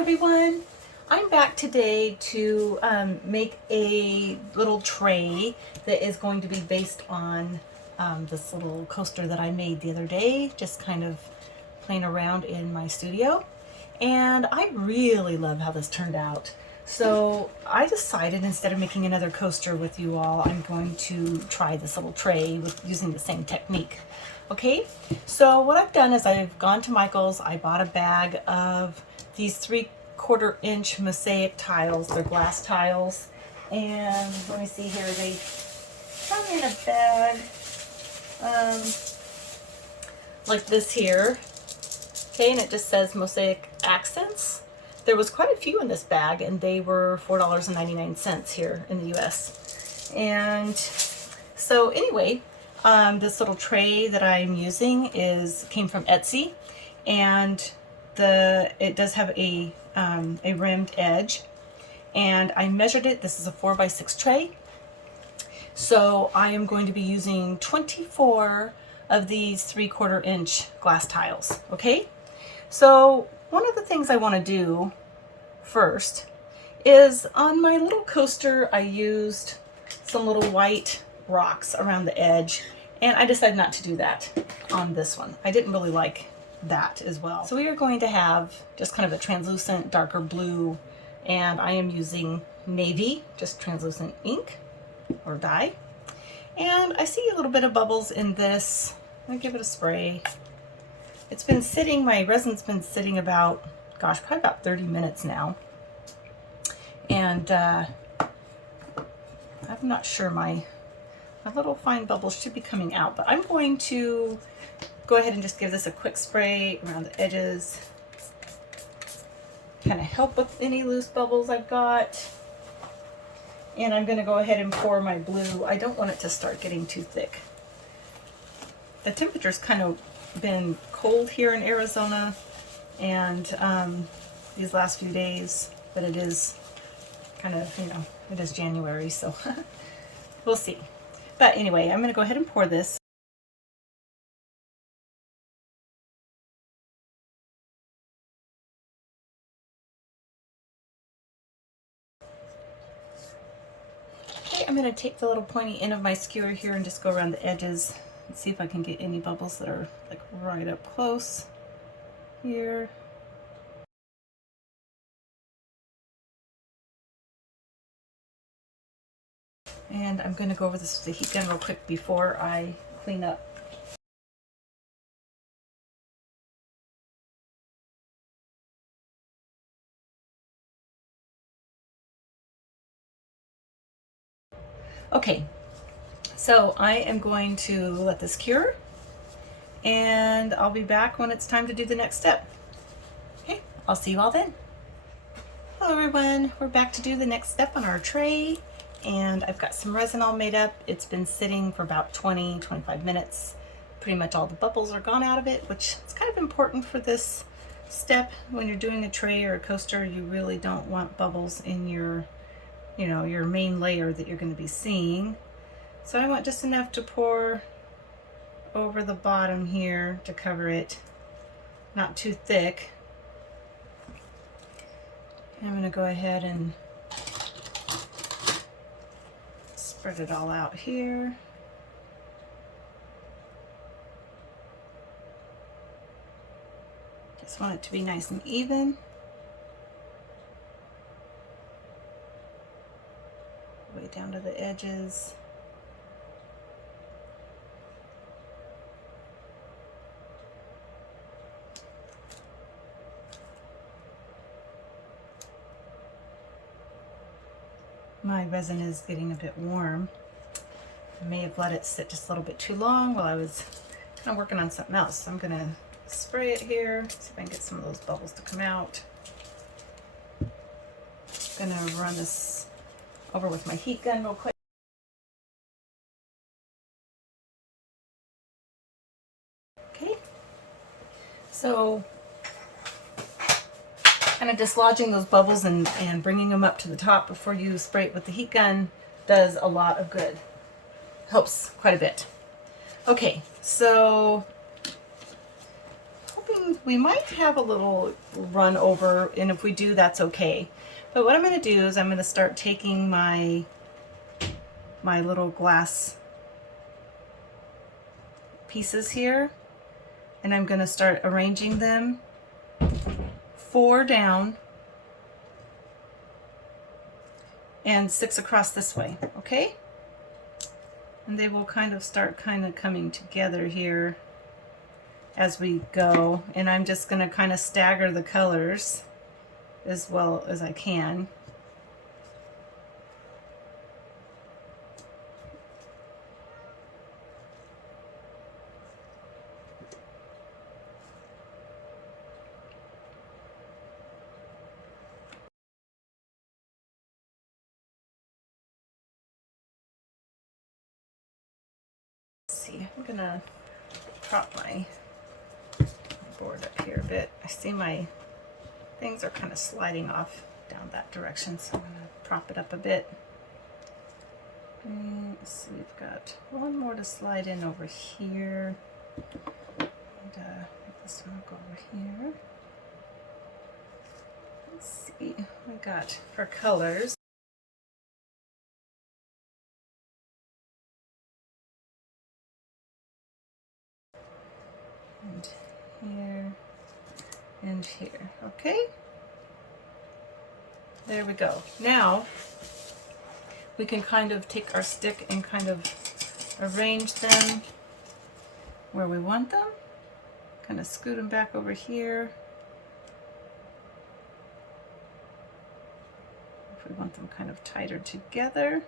everyone. I'm back today to make a little tray that is going to be based on this little coaster that I made the other day, just kind of playing around in my studio. And I really love how this turned out. So I decided instead of making another coaster with you all, I'm going to try this little tray with using the same technique. Okay, so what I've done is I've gone to Michael's, I bought a bag of these 3/4 inch mosaic tiles. They're glass tiles. And let me see here, they come in a bag like this here. Okay, and it just says Mosaic Accents. There was quite a few in this bag, and they were $4.99 here in the US. And so anyway, this little tray that I'm using came from Etsy, and it does have a rimmed edge, and I measured it. This is a 4x6 tray, so I am going to be using 24 of these 3/4 inch glass tiles. Okay, so one of the things I want to do first is on my little coaster I used some little white rocks around the edge, and I decided not to do that on this one. I didn't really like that as well. So we are going to have just kind of a translucent darker blue, and I am using navy, just translucent ink or dye. And I see a little bit of bubbles in this. I'm gonna give it a spray. It's been sitting, my resin's been sitting about, gosh, probably about 30 minutes now. And I'm not sure, my little fine bubbles should be coming out, but I'm going to go ahead and just give this a quick spray around the edges, kind of help with any loose bubbles I've got. And I'm going to go ahead and pour my blue. I don't want it to start getting too thick. The temperature's kind of been cold here in Arizona, and these last few days, but it is kind of, it is January, so we'll see. But anyway, I'm going to go ahead and pour this. Okay, I'm going to take the little pointy end of my skewer here and just go around the edges and see if I can get any bubbles that are like right up close here. And I'm going to go over this with the heat gun real quick before I clean up. Okay, so I am going to let this cure, and I'll be back when it's time to do the next step. Okay, I'll see you all then. Hello everyone, we're back to do the next step on our tray, and I've got some resin all made up. It's been sitting for about 20-25 minutes. Pretty much all the bubbles are gone out of it, which is kind of important for this step. When you're doing a tray or a coaster, you really don't want bubbles in your your main layer that you're going to be seeing. So I want just enough to pour over the bottom here to cover it, not too thick. I'm going to go ahead and spread it all out here. Just want it to be nice and even. Way down to the edges. My resin is getting a bit warm. I may have let it sit just a little bit too long while I was kind of working on something else. So I'm going to spray it here, see if I can get some of those bubbles to come out. I'm going to run this over with my heat gun real quick. Okay, so kind of dislodging those bubbles and bringing them up to the top before you spray it with the heat gun does a lot of good. Helps quite a bit. Okay, so hoping we might have a little run over, and if we do, that's okay. But what I'm going to do is I'm going to start taking my little glass pieces here, and I'm going to start arranging them 4 down and 6 across this way, okay? And they will kind of start coming together here as we go, and I'm just going to kind of stagger the colors as well as I can. Let's see, I'm going to prop my board up here a bit. I see my things are kind of sliding off down that direction, so I'm going to prop it up a bit. And let's see, we've got one more to slide in over here, and this one will go over here. Let's see, we got for colors. And here and here, okay? There we go. Now we can kind of take our stick and kind of arrange them where we want them. Kind of scoot them back over here. If we want them kind of tighter together.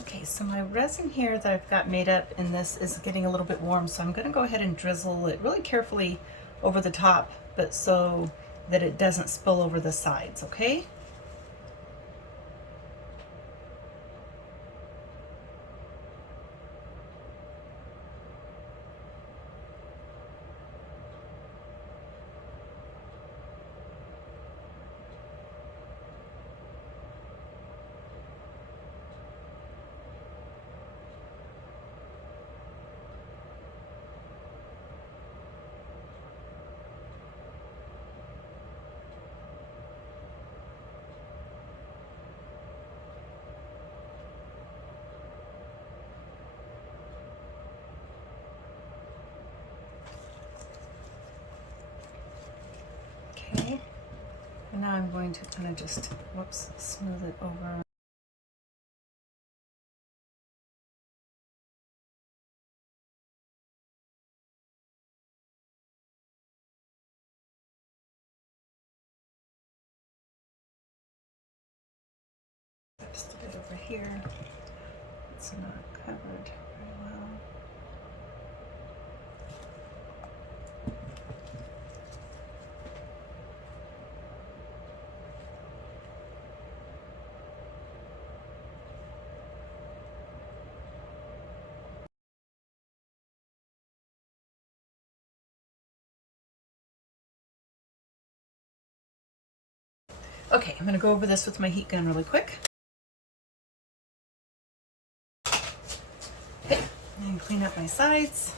Okay, so my resin here that I've got made up in this is getting a little bit warm, so I'm going to go ahead and drizzle it really carefully over the top, but so that it doesn't spill over the sides, okay? Okay, and now I'm going to kind of just, whoops, smooth it over. Just a bit over here. It's not covered very well. Okay, I'm going to go over this with my heat gun really quick. Okay, and clean up my sides.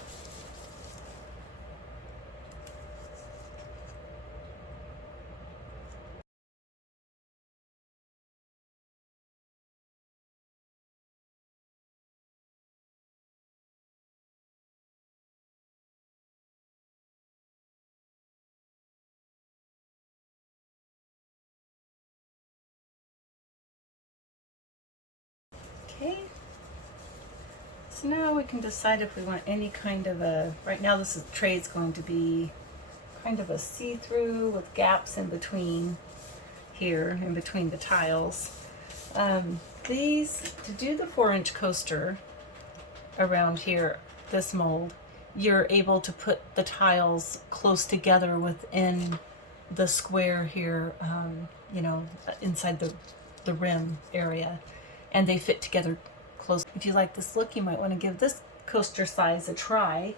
Okay, so now we can decide if we want any kind of a, right now this tray is going to be kind of a see-through with gaps in between here, in between the tiles. These, to do the 4-inch coaster around here, this mold, you're able to put the tiles close together within the square here, you know, inside the rim area, and they fit together close. If you like this look, you might want to give this coaster size a try.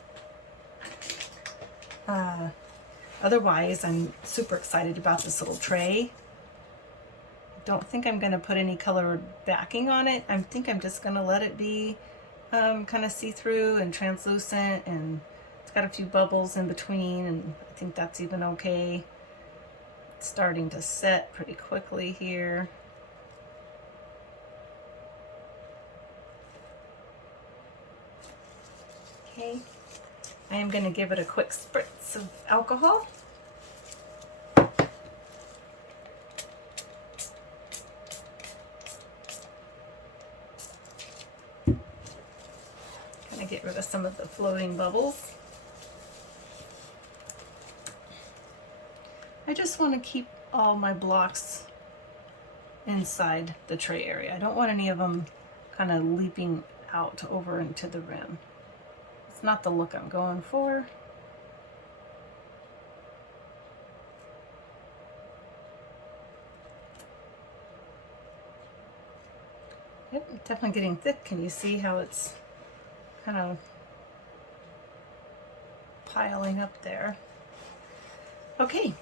Otherwise, I'm super excited about this little tray. Don't think I'm going to put any colored backing on it. I think I'm just going to let it be kind of see-through and translucent, and it's got a few bubbles in between, and I think that's even okay. It's starting to set pretty quickly here. Okay, I am going to give it a quick spritz of alcohol. Kind of get rid of some of the floating bubbles. I just want to keep all my blocks inside the tray area. I don't want any of them kind of leaping out over into the rim. It's not the look I'm going for. Yep, definitely getting thick. Can you see how it's kind of piling up there? Okay,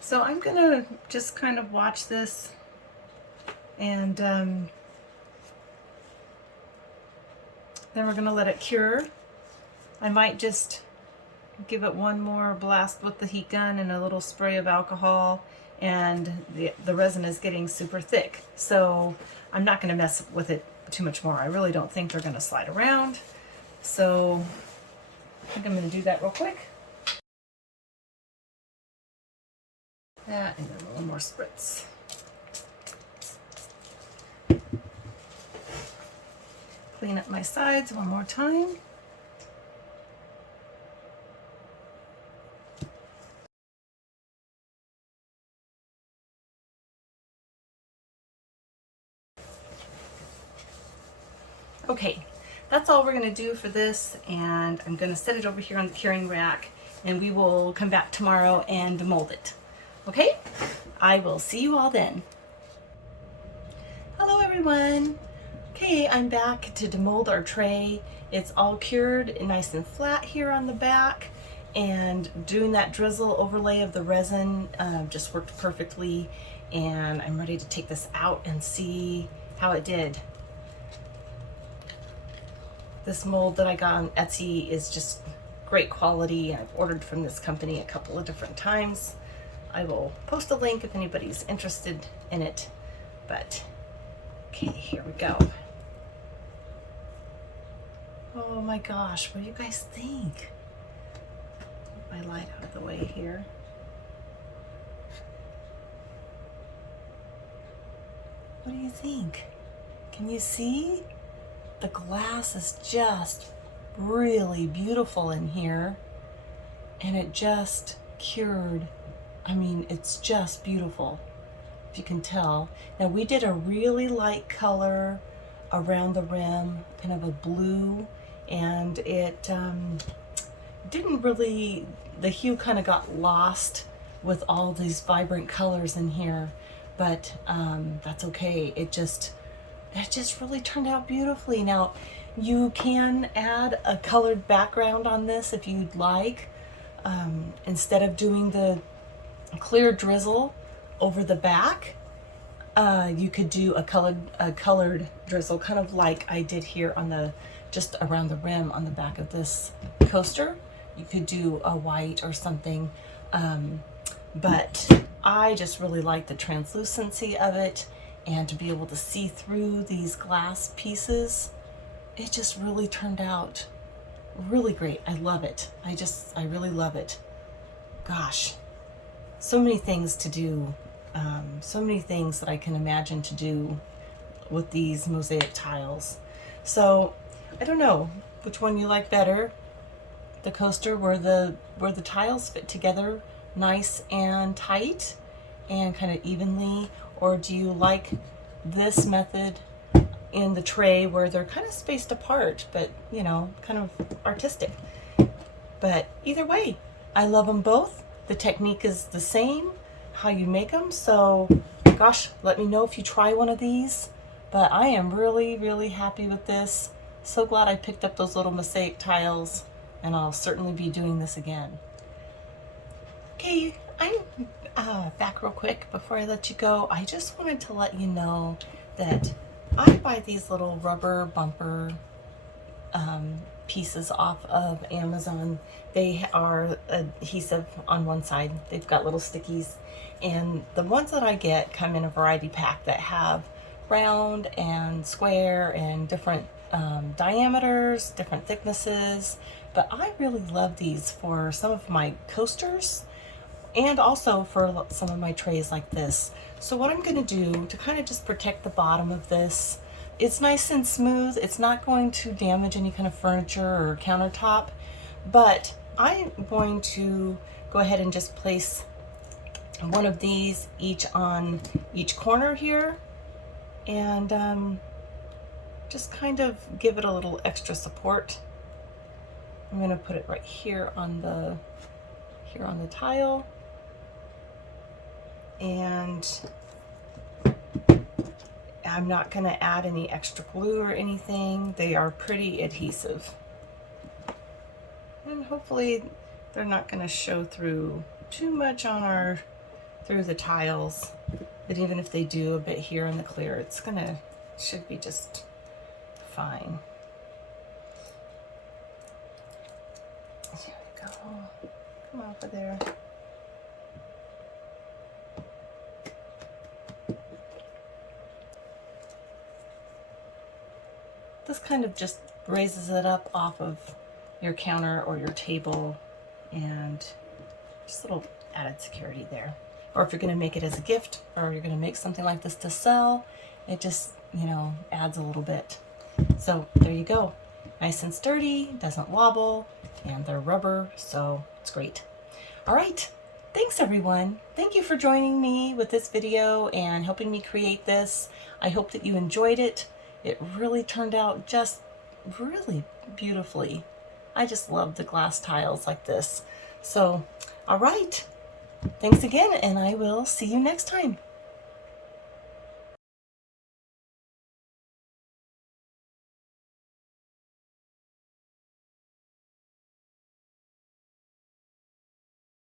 so I'm gonna just kind of watch this, and then we're gonna let it cure. I might just give it one more blast with the heat gun and a little spray of alcohol, and the resin is getting super thick, so I'm not going to mess with it too much more. I really don't think they're going to slide around, so I think I'm going to do that real quick. That, and then one more spritz. Clean up my sides one more time. Okay, that's all we're going to do for this, and I'm going to set it over here on the curing rack, and we will come back tomorrow and demold it. Okay? I will see you all then. Hello everyone. Okay, I'm back to demold our tray. It's all cured and nice and flat here on the back, and doing that drizzle overlay of the resin just worked perfectly, and I'm ready to take this out and see how it did. This mold that I got on Etsy is just great quality. I've ordered from this company a couple of different times. I will post a link if anybody's interested in it. But, okay, here we go. Oh my gosh, what do you guys think? Move my light out of the way here. What do you think? Can you see? The glass is just really beautiful in here, and it just cured. I mean, it's just beautiful, if you can tell. Now, we did a really light color around the rim, kind of a blue, and it didn't really, the hue kind of got lost with all these vibrant colors in here, but that's okay. It just really turned out beautifully. Now, you can add a colored background on this if you'd like. Instead of doing the clear drizzle over the back, you could do a colored drizzle, kind of like I did here on the, just around the rim on the back of this coaster. You could do a white or something, but I just really like the translucency of it, and to be able to see through these glass pieces. It just really turned out really great. I love it. I really love it. Gosh, so many things to do. So many things that I can imagine to do with these mosaic tiles. So I don't know which one you like better. The coaster where the tiles fit together nice and tight and kind of evenly, or do you like this method in the tray where they're kind of spaced apart, but you know, kind of artistic? But either way, I love them both. The technique is the same, how you make them. So gosh, let me know if you try one of these. But I am really, really happy with this. So glad I picked up those little mosaic tiles. and I'll certainly be doing this again. Okay, I'm back real quick before I let you go. I just wanted to let you know that I buy these little rubber bumper pieces off of Amazon. They are adhesive on one side. They've got little stickies, and the ones that I get come in a variety pack that have round and square and different diameters, different thicknesses. But I really love these for some of my coasters and also for some of my trays like this. So what I'm going to do to kind of just protect the bottom of this, it's nice and smooth. It's not going to damage any kind of furniture or countertop, but I'm going to go ahead and just place one of these each on each corner here, and just kind of give it a little extra support. I'm going to put it right here on the tile, and I'm not going to add any extra glue or anything. They are pretty adhesive, and hopefully they're not going to show through too much on through the tiles. But even if they do a bit here in the clear, should be just fine. There we go. Come over there. This kind of just raises it up off of your counter or your table, and just a little added security there. Or if you're going to make it as a gift, or you're going to make something like this to sell, it just, adds a little bit. So there you go. Nice and sturdy, doesn't wobble, and they're rubber, so it's great. All right. Thanks everyone. Thank you for joining me with this video and helping me create this. I hope that you enjoyed it. It really turned out just really beautifully. I just love the glass tiles like this. So, all right. Thanks again, and I will see you next time.